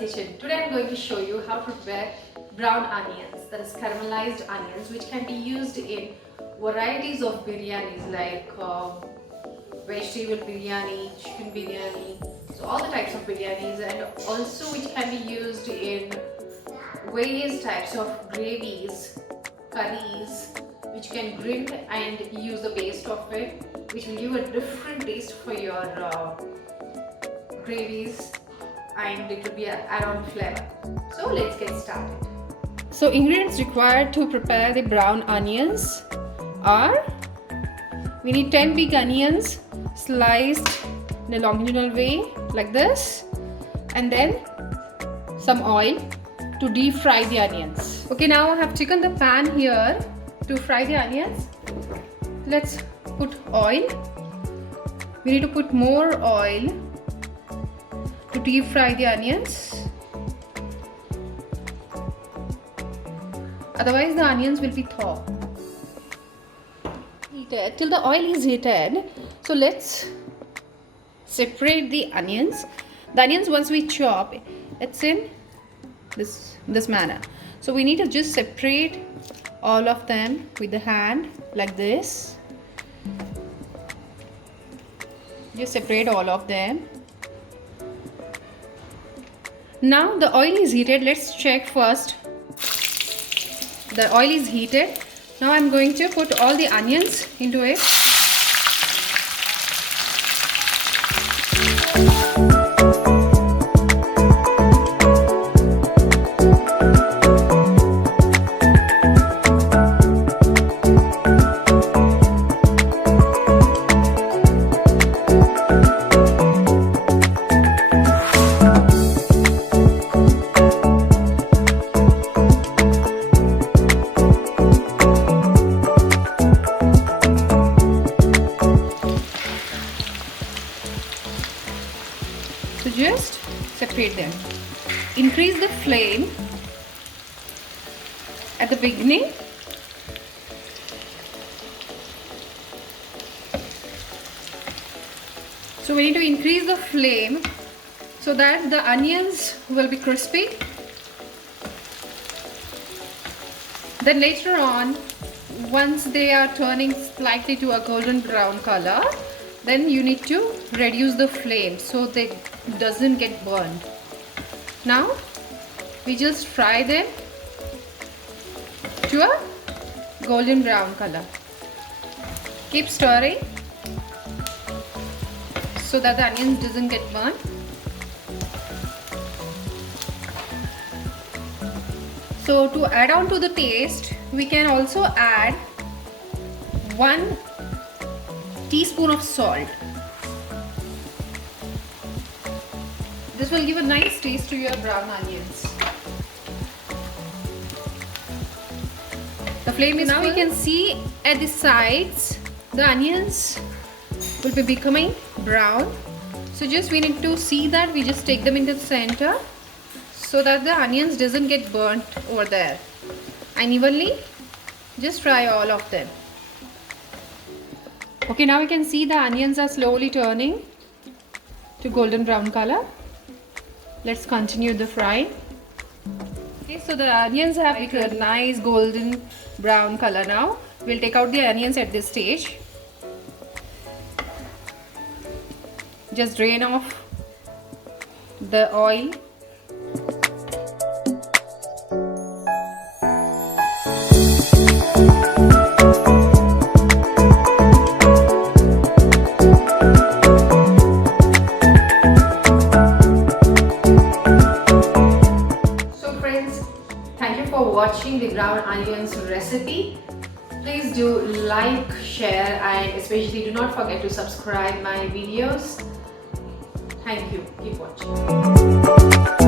kitchen. Today I'm going to show you how to prepare brown onions, that is caramelized onions, which can be used in varieties of biryanis like vegetable biryani, chicken biryani, so all the types of biryanis, and also which can be used in various types of gravies, curries, which you can grind and use the paste of it, which will give a different taste for your gravies, and it will be an add-on flavor. So let's get started. So ingredients required to prepare the brown onions are: we need 10 big onions sliced in a longitudinal way like this, and then some oil to deep fry the onions. Okay, now I have taken the pan here to fry the onions. Let's put oil. We need to put more oil to deep fry the onions, otherwise the onions will be thaw. Heated till the oil is heated. So let's separate the onions. The onions, once we chop, it's in this manner. So we need to just separate all of them with the hand like this. Just separate all of them. Now the oil is heated. Let's check first. The oil is heated. Now I'm going to put all the onions into it. So just separate them. Increase the flame at the beginning. So we need to increase the flame so that the onions will be crispy. Then later on, once they are turning slightly to a golden brown color, then you need to reduce the flame so they doesn't get burned. Now we just fry them to a golden brown color. Keep stirring so that the onions doesn't get burned. So to add on to the taste, we can also add 1 teaspoon of salt. This will give a nice taste to your brown onions. The flame is now full. You can see at the sides the onions will be becoming brown. So just we need to see that. We just take them into the center so that the onions doesn't get burnt over there, and evenly just fry all of them. Okay, now we can see the onions are slowly turning to golden brown color. Let's continue the frying. Okay, so the onions have become a nice golden brown color now. We'll take out the onions at this stage. Just drain off the oil. Watching the brown onions recipe. Please do like, share, and especially do not forget to subscribe my videos. Thank you. Keep watching.